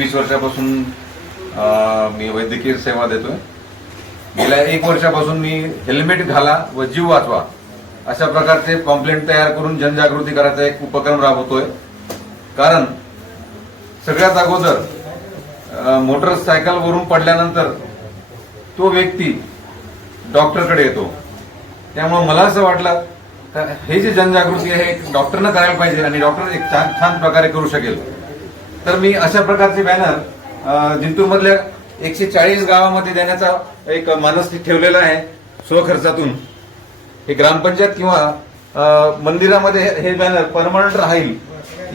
वीस वर्षापासून मी वैद्यकीय सेवा देतोय. गेल्या एक वर्षापासून मी हेल्मेट घाला व जीव वाचवा अशा प्रकारचे कॉम्प्लेंट तयार करून जनजागृती करायचा एक उपक्रम राबवतोय. कारण सगळ्यात अगोदर मोटरसायकलवरून पडल्यानंतर तो व्यक्ती डॉक्टरकडे येतो. त्यामुळे मला असं वाटलं हे जे जनजागृती आहे एक डॉक्टरनं करायला पाहिजे आणि डॉक्टर एक छान छान प्रकारे करू शकेल. तर मी अशा प्रकारचे बॅनर जिंतूर मधल्या एकशे चाळीस गावामध्ये देण्याचा एक मानस ठेवलेला आहे स्वखर्चातून. हे ग्रामपंचायत किंवा मंदिरामध्ये हे- हे बॅनर परमनंट राहील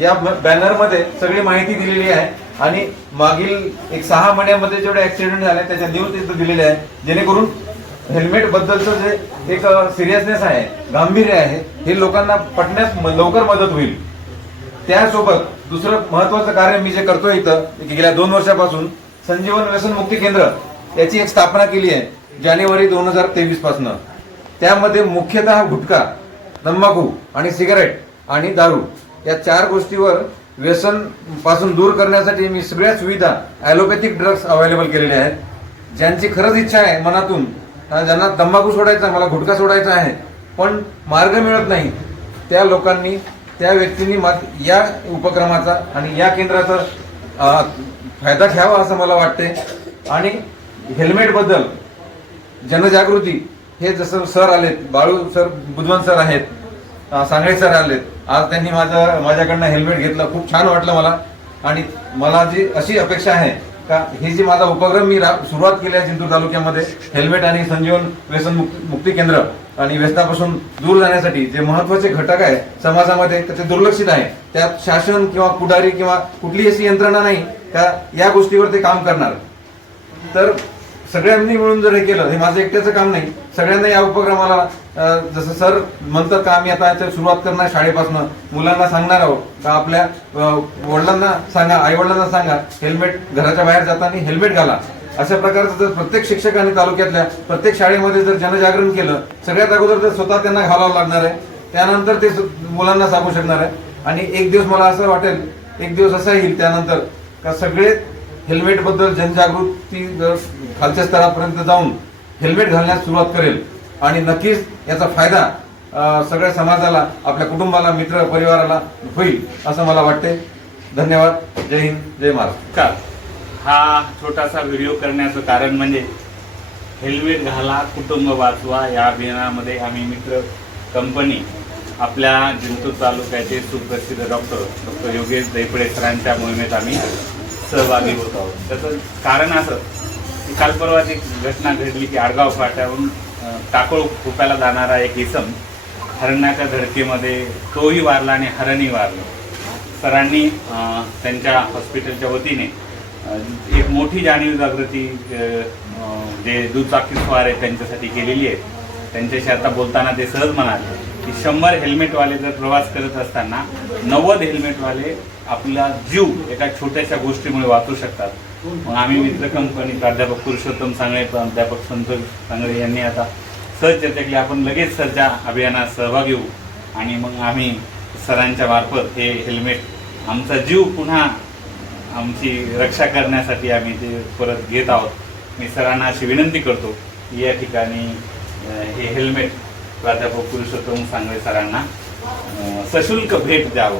या बॅनरमध्ये सगळी माहिती दिलेली आहे आणि मागील एक सहा महिन्यामध्ये जेवढे ऍक्सिडेंट झाले त्याच्या न्यूज तिथं दिलेले आहे. जेणेकरून हेल्मेट बद्दलचं जे एक सिरियसनेस आहे गांभीर्य आहे हे लोकांना पटण्यास म- लवकर मदत होईल. त्यासोबत दुसरं महत्वाचं कार्य मी जे करतोय इथं की गेल्या दोन वर्षापासून संजीवन व्यसन मुक्ती केंद्र याची एक स्थापना केली आहे जानेवारी दोन हजार तेवीसपासून. त्यामध्ये मुख्यतः गुटखा तंबाखू आणि सिगारेट आणि दारू या चार गोष्टीवर व्यसनपासून दूर करण्यासाठी मी सगळ्या सुविधा ॲलोपॅथिक ड्रग्स अवेलेबल केलेले आहेत. ज्यांची खरंच इच्छा आहे मनातून ज्यांना तंबाखू सोडायचा मला गुटखा सोडायचा आहे पण मार्ग मिळत नाही त्या लोकांनी त्या व्यक्तींनी मा- या उपक्रमाचा आणि या केंद्राचा फायदा घ्यावा असं मला वाटते आणि हेल्मेटबद्दल जनजागृती हे जसं सर आलेत बाळू सर बुधवंत सर आहेत सांगळे सर आलेत आज त्यांनी माझं माझ्याकडनं हेल्मेट घेतलं खूप छान वाटलं मला. आणि मला जी अशी अपेक्षा आहे का हे जे माझा उपक्रम मी रा- सुरुवात केली आहे जिंतूर तालुक्यामध्ये हेल्मेट आणि संजीवन व्यसन मुक्ती केंद्र आणि व्यसनापासून दूर जाण्यासाठी जे महत्त्वाचे घटक आहे समाजामध्ये ते दुर्लक्षित आहे. त्यात शासन किंवा पुढारी किंवा कुठली अशी यंत्रणा नाही का या गोष्टीवर ते काम करणार. तर सगळ्यांनी मिळून जर हे केलं हे माझं एकट्याचं काम नाही. सगळ्यांना या उपक्रमाला जसं सर म्हणतात का आम्ही आता याच्यावर सुरुवात करणार शाळेपासून. मुलांना सांगणार आहोत का आपल्या वडिलांना सांगा आई वडिलांना सांगा हेल्मेट घराच्या बाहेर जाताना हेल्मेट घाला. अशा प्रकारचं जर प्रत्येक शिक्षकाने तालुक्यातल्या प्रत्येक शाळेमध्ये जर जनजागरण केलं सगळ्यात अगोदर तर स्वतः त्यांना घालावं लागणार आहे. त्यानंतर ते मुलांना सांगू शकणार आहे. आणि एक दिवस मला असं वाटेल एक दिवस असा येईल त्यानंतर का सगळे हेल्मेटबद्दल जनजागृती जर खालच्या स्तरापर्यंत जाऊन हेल्मेट घालण्यास सुरुवात करेल. आणि नक्कीच याचा फायदा सगळ्या समाजाला आपल्या कुटुंबाला मित्र परिवाराला होईल असं मला वाटते धन्यवाद. जय हिंद जय महाराष्ट्र. हा छोटासा व्हिडिओ करण्याचं कारण म्हणजे हेल्मेट घाला कुटुंब वाचवा या अभियानामध्ये आम्ही मित्र कंपनी आपल्या जिंतूर तालुक्याचे सुप्रसिद्ध डॉक्टर डॉक्टर योगेश दैपडे सरांच्या मोहिमेत आम्ही सहभागी होत आहोत. त्याचं कारण असं की काल परवाच एक घटना घडली की आडगाव फाट्यावरून टाकोळ खुपायला जाणारा एक इसम हरणाच्या धडकीमध्ये तोही वारला आणि हरणही वारलं. सरांनी त्यांच्या हॉस्पिटलच्या वतीने एक मोठी जाणीव जागृती जे दुचाकी स्वार आहेत त्यांच्यासाठी केलेली आहे त्यांच्याशी आता बोलताना ते सहज म्हणाले की शंभर हेल्मेटवाले जर प्रवास करत असताना नव्वद हेल्मेटवाले आपला जीव एका छोट्याशा गोष्टीमुळे वाचू शकतात. मग आम्ही मित्र कंपनी प्राध्यापक पुरुषोत्तम सांगळे प्राध्यापक संतोष सांगळे यांनी आता सहज चर्चा केली आपण लगेच सरच्या अभियानात सहभागी होऊ. आणि मग आम्ही सरांच्या मार्फत हे हेल्मेट आमचा जीव पुन्हा आमची रक्षा करण्यासाठी आम्ही ते परत घेत आहोत. मी सरांना अशी विनंती करतो या ठिकाणी हे हेल्मेट प्राध्यापक पुरुषोत्तम सांगळे सरांना सशुल्क भेट द्यावं.